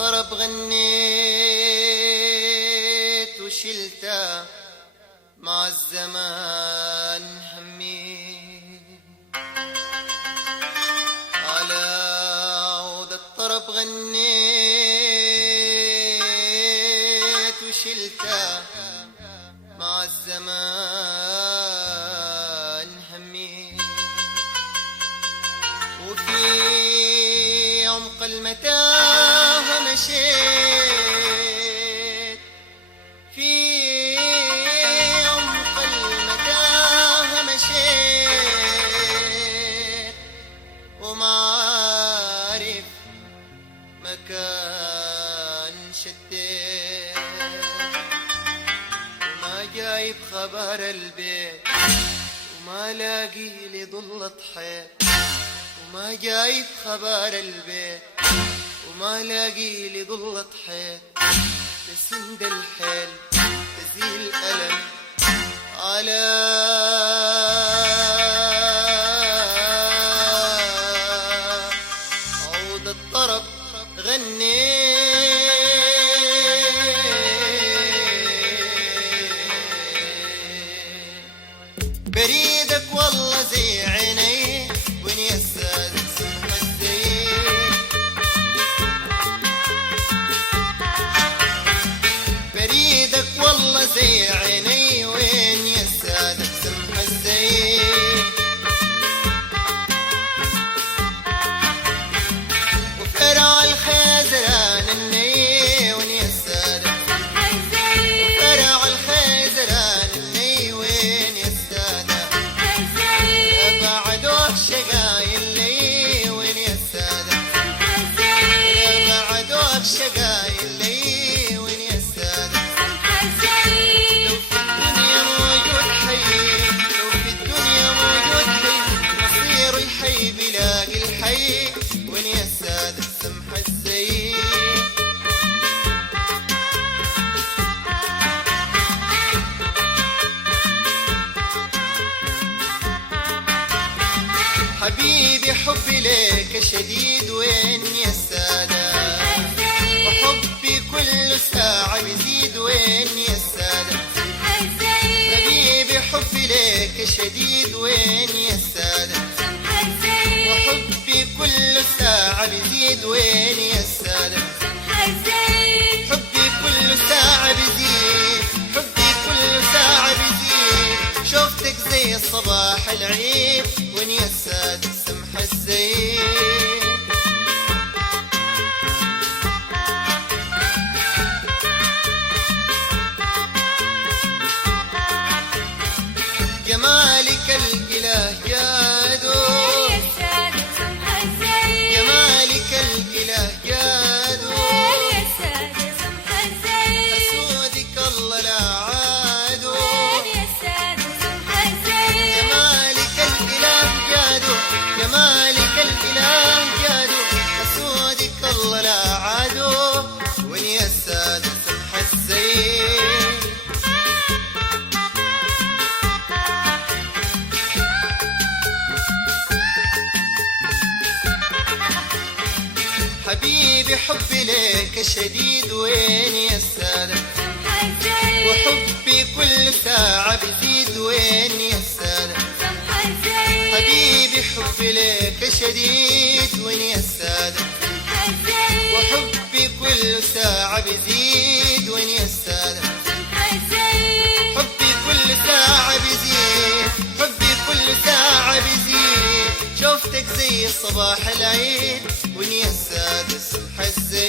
الطرب غنيت وشلته مع الزمان همي، على عود الطرب غنيت وشلته مع الزمان همي، وفي عمق المتاهة مشيت، في عمق المتاهة مشيت، وما عارف مكان شتيت، وما جايب خبر البيت، وما لاقي لي ضلة حيط، وما جايب خبر البيت، وما لاقي لي ضلة حيط، تسند الحيل تزيل ألم على عود الطرب غنيت. بريدك والله زي عيني وني السادة سمح الزين، بريدك والله زي عيني وين يا السادة سمح الزين، وفرع الخزران الني وين يا السادة سمح الزين، وفرع الخزران الني وين يا السادة سمح الزين، أبعدوه شقايل لي وين يا السادة سمح الزين، أبعدوه شقايل لي وين يا السادة سمح الزين، لو في الدنيا موجود حي، لو في الدنيا موجود حي، مصير الحي بلاقي الحي وين يا السادة سمح الزين. حبيبي حبي ليك شديد وين يا السادة، وحبي كل ساعة بيزيد وين يا السادة، حبيبي حبي ليك شديد وين يا السادة، وحبي كل ساعة بيزيد وين يا السادة، حبي كل ساعة بيزيد، حبي كل ساعة بيزيد، شوفتك زي الصباح العيد وين يا السادة سمح الزين. جمالك الإله جادو، جمالك الإله جادو، أسودك الله لا عادو، جمالك الإله جادو، جمالك الإله جادو، أسودك الله لا عادو وين يا السادة سمح الزين. حبيبي حبي ليك شديد وين يا السادة، وحبي كل ساعة بيزيد وين يا السادة، حبيبي حبي ليك شديد وين يا السادة، وحبي كل ساعة بيزيد وين يا السادة، حبي كل ساعة بيزيد، حبي كل ساعة بيزيد، شوفتك زي الصباح العيد وين يا السادة سمح الزين.